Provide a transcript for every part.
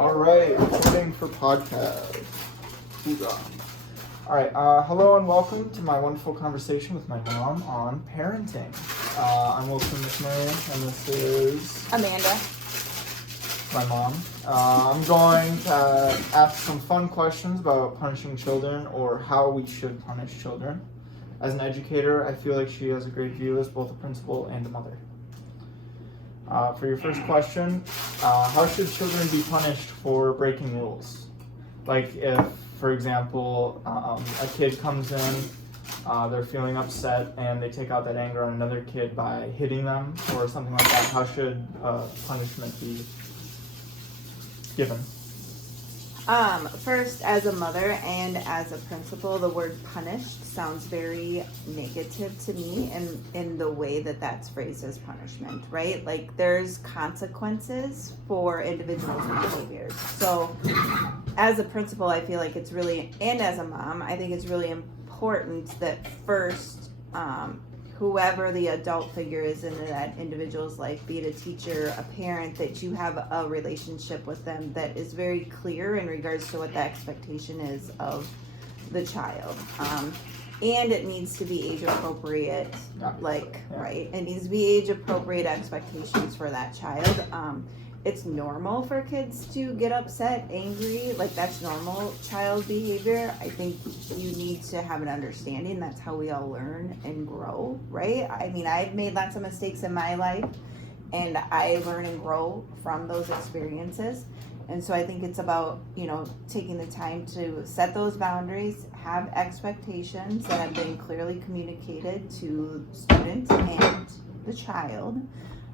All right, recording for podcast. Hoorah. All right, hello and welcome to my wonderful conversation with my mom on parenting. I'm Wilson McMurray, and this is Amanda. My mom. I'm going to ask some fun questions about punishing children or how we should punish children. As an educator, I feel like she has a great view as both a principal and a mother. For your first question, how should children be punished for breaking rules? Like if, for example, a kid comes in, they're feeling upset, and they take out that anger on another kid by hitting them or something like that. How should punishment be given? First, as a mother and as a principal, the word punished sounds very negative to me in the way that that's phrased as punishment, right? Like there's consequences for individuals' behaviors. So as a principal, I feel like it's really, and as a mom, I think it's really important that first, whoever the adult figure is in that individual's life, be it a teacher, a parent, that you have a relationship with them that is very clear in regards to what the expectation is of the child. And it needs to be age appropriate, right? It needs to be age appropriate expectations for that child. It's normal for kids to get upset, angry, like that's normal child behavior. I think you need to have an understanding that's how we all learn and grow, right? I mean, I've made lots of mistakes in my life and I learn and grow from those experiences. And so I think it's about, taking the time to set those boundaries, have expectations that have been clearly communicated to students and the child.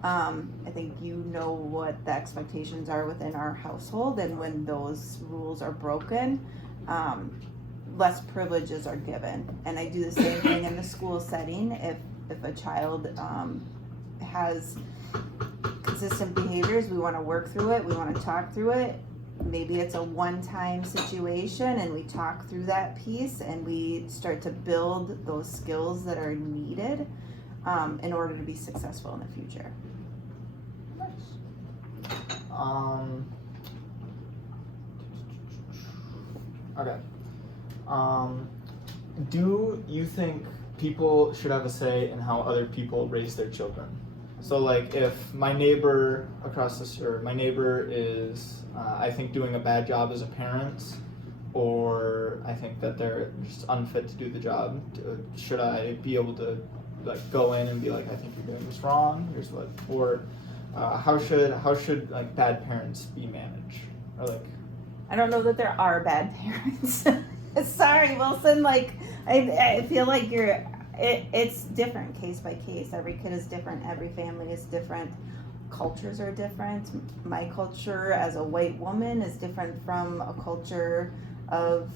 I think you know what the expectations are within our household, and when those rules are broken, less privileges are given. And I do the same thing in the school setting. If a child has consistent behaviors, we want to work through it, we want to talk through it. Maybe it's a one-time situation and we talk through that piece and we start to build those skills that are needed in order to be successful in the future. Okay. Do you think people should have a say in how other people raise their children? So like if my neighbor across the street, my neighbor is, I think, doing a bad job as a parent, or I think that they're just unfit to do the job, should I be able to go in and be like, I think you're doing this wrong, here's what, or how should like bad parents be managed? Or I don't know that there are bad parents. Sorry, Wilson, I feel like it's different case by case. Every kid is different, every family is different, cultures are different. My culture as a white woman is different from a culture of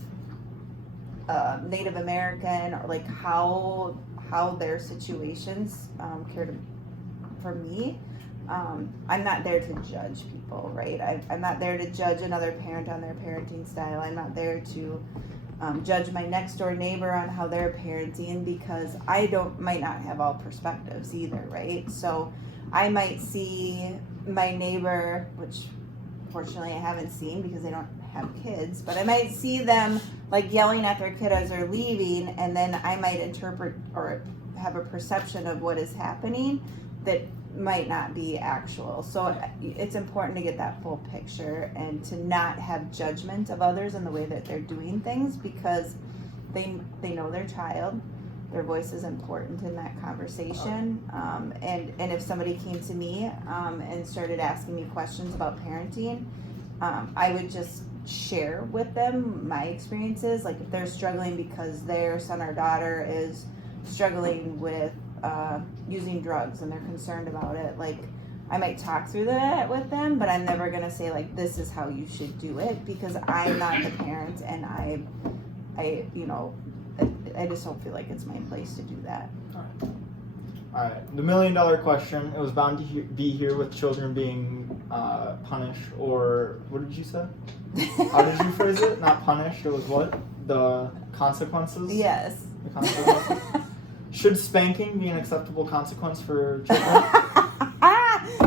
Native American, or how their situations care for me. I'm not there to judge people, right? I'm not there to judge another parent on their parenting style. I'm not there to judge my next door neighbor on how they're parenting, because I might not have all perspectives either, right? So I might see my neighbor, which fortunately I haven't seen because they don't have kids, but I might see them yelling at their kid as they're leaving, and then I might interpret or have a perception of what is happening that might not be actual. So it's important to get that full picture and to not have judgment of others in the way that they're doing things, because they know their child. Their voice is important in that conversation. And if somebody came to me and started asking me questions about parenting, I would just share with them my experiences. Like if they're struggling because their son or daughter is struggling with using drugs and they're concerned about it, I might talk through that with them, but I'm never gonna say this is how you should do it, because I'm not the parent and I just don't feel like it's my place to do that. All right. The $1 million question. It was bound to be here with children being punished, or what did you say? How did you phrase it? Not punished. It was what? The consequences? Yes. The consequences? Should spanking be an acceptable consequence for children?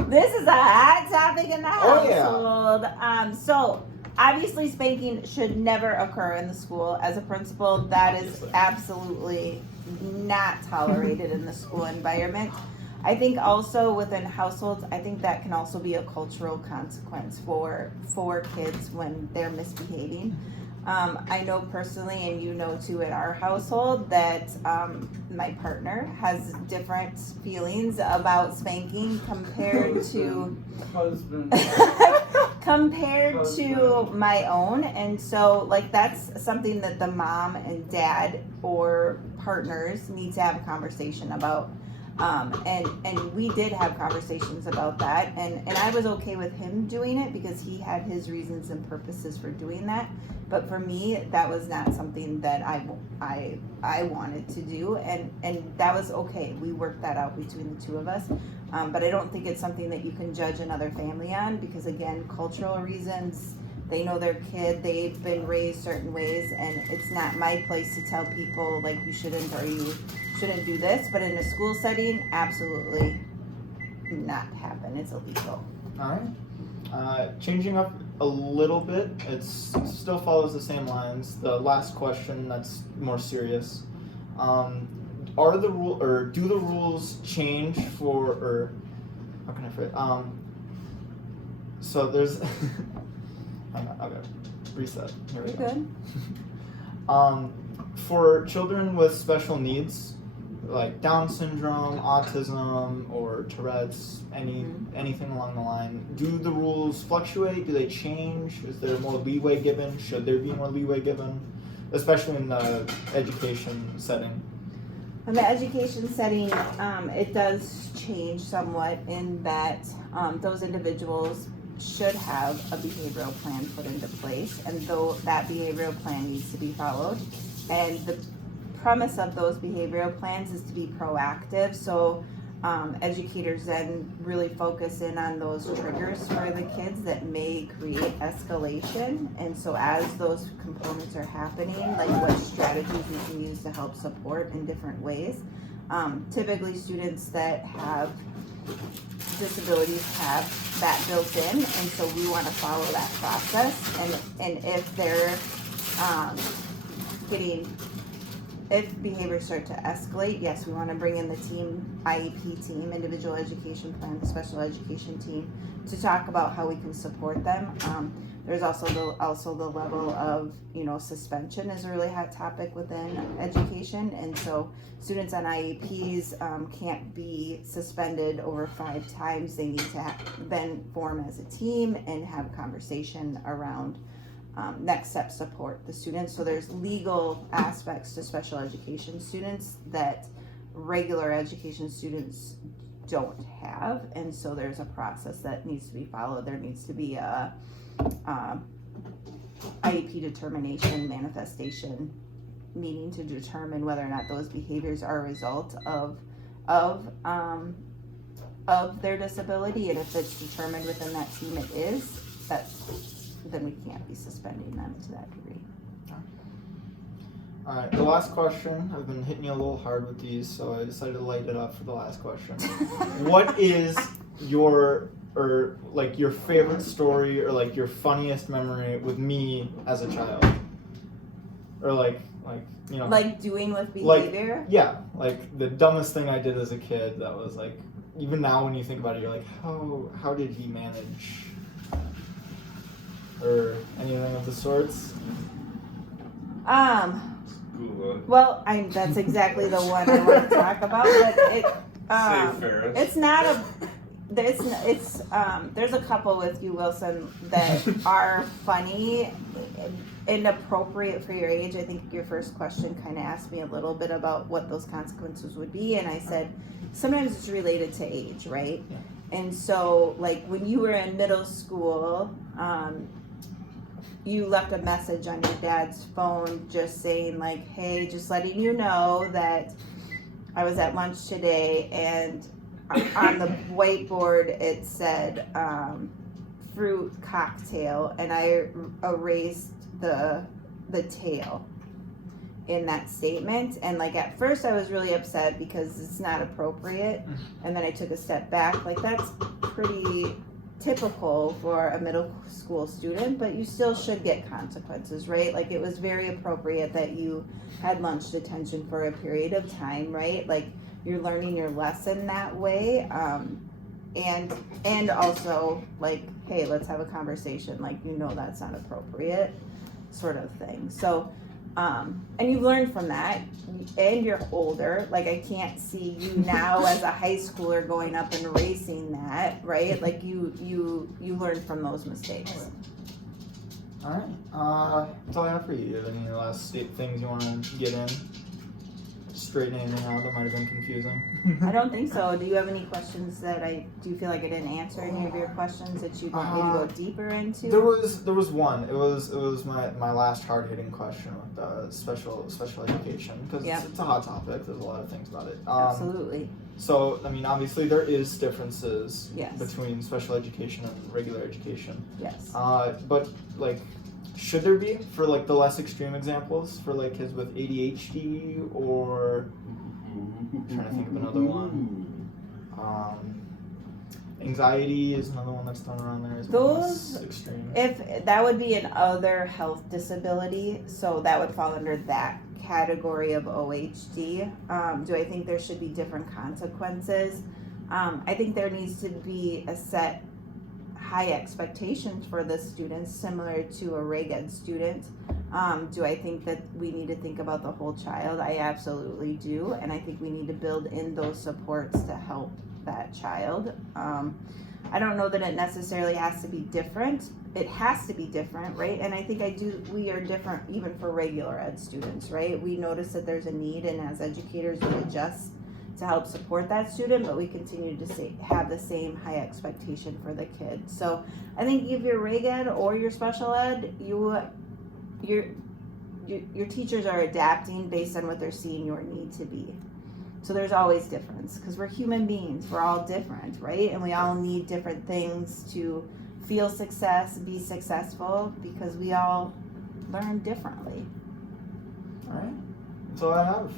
This is a hot topic in the Oh, yeah. household. So obviously spanking should never occur in the school. As a principal, that is absolutely not tolerated in the school environment. I think also within households, I think that can also be a cultural consequence for kids when they're misbehaving. I know personally, and you know too, in our household, that my partner has different feelings about spanking compared to Husband. compared to my own. And so like that's something that the mom and dad or partners need to have a conversation about. And we did have conversations about that, and I was okay with him doing it because he had his reasons and purposes for doing that. But for me, that was not something that I wanted to do, and that was okay. We worked that out between the two of us. But I don't think it's something that you can judge another family on, because again, cultural reasons. They know their kid, they've been raised certain ways, and it's not my place to tell people like you shouldn't or you shouldn't do this. But in a school setting, absolutely not happen. It's illegal. All right. Changing up a little bit, it still follows the same lines. The last question that's more serious. Are the rule or do the rules change for, or how can I phrase? So there's. Okay, reset. Here we You're go. good. For children with special needs, like Down syndrome, autism, or Tourette's, anything along the line, do the rules fluctuate? Do they change? Is there more leeway given? Should there be more leeway given, especially in the education setting? In the education setting, it does change somewhat in that those individuals should have a behavioral plan put into place, and though that behavioral plan needs to be followed, and the premise of those behavioral plans is to be proactive. So educators then really focus in on those triggers for the kids that may create escalation, and so as those components are happening, like what strategies we can use to help support in different ways. Typically students that have disabilities have that built in, and so we want to follow that process, and if they're if behaviors start to escalate, yes, we want to bring in the team, IEP team, individual education plan, special education team, to talk about how we can support them. There's also the level of, suspension is a really hot topic within education, and so students on IEPs can't be suspended over 5 times. They need to then form as a team and have a conversation around next step support the students. So there's legal aspects to special education students that regular education students don't have, and so there's a process that needs to be followed. There needs to be a IEP determination manifestation meeting to determine whether or not those behaviors are a result of their disability, and if it's determined within that team it is, then we can't be suspending them to that degree. All right, the last question. I've been hitting you a little hard with these, so I decided to light it up for the last question. What is your favorite story, or like your funniest memory with me as a child, or like doing with behavior? Like the dumbest thing I did as a kid that was like, even now when you think about it, you're like, how did he manage, or anything of the sorts? Well, that's exactly the one I want to talk about, but it's not a. There's a couple with you, Wilson, that are funny and appropriate for your age. I think your first question kind of asked me a little bit about what those consequences would be, and I said sometimes it's related to age, right? Yeah. And so, like when you were in middle school, you left a message on your dad's phone just saying like, hey, just letting you know that I was at lunch today, and on the whiteboard it said fruit cocktail, and I erased the tail. in that statement. And like at first I was really upset because it's not appropriate, and then I took a step back. Like that's pretty typical for a middle school student, but you still should get consequences, right? Like it was very appropriate that you had lunch detention for a period of time, right? Like you're learning your lesson that way. And also like, hey, let's have a conversation, like, you know, that's not appropriate, sort of thing. So and you've learned from that, and you're older. Like I can't see you now as a high schooler going up and erasing that, right? Like you learned from those mistakes. All right, that's all I have for you. Do you have any last things you want to get in? Straighten anything out that might have been confusing? I don't think so. Do you have any questions do you feel like I didn't answer any of your questions that you want me to go deeper into? There was one. It was my last hard hitting question with special education, because it's a hot topic. There's a lot of things about it. Absolutely. So I mean, obviously there is differences Yes. between special education and regular education. Yes. But like, should there be, for like the less extreme examples, for like kids with ADHD, or I'm trying to think of another one. Anxiety is another one that's thrown around there as well. Those Extreme. If that would be an other health disability, so that would fall under that category of OHD. Do I think there should be different consequences? I think there needs to be a set high expectations for the students, similar to a reg ed student. Do I think that we need to think about the whole child? I absolutely do, and I think we need to build in those supports to help that child. I don't know that it necessarily has to be different. It has to be different, right? And I think we are different even for regular ed students, right? We notice that there's a need, and as educators we adjust to help support that student, but we continue to have the same high expectation for the kid. So I think if you're reg ed or you're special ed, your teachers are adapting based on what they're seeing your need to be. So there's always difference, because we're human beings. We're all different, right? And we all need different things to feel success, be successful, because we all learn differently. All right, that's all I have.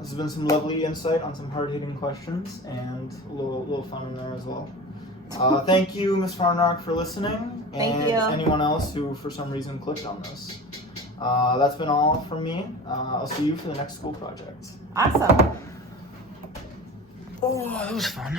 This has been some lovely insight on some hard-hitting questions, and a little fun in there as well. Thank you, Ms. Farnrock, for listening. Thank you. And anyone else who for some reason clicked on this. That's been all from me. I'll see you for the next school project. Awesome. Oh, that was fun.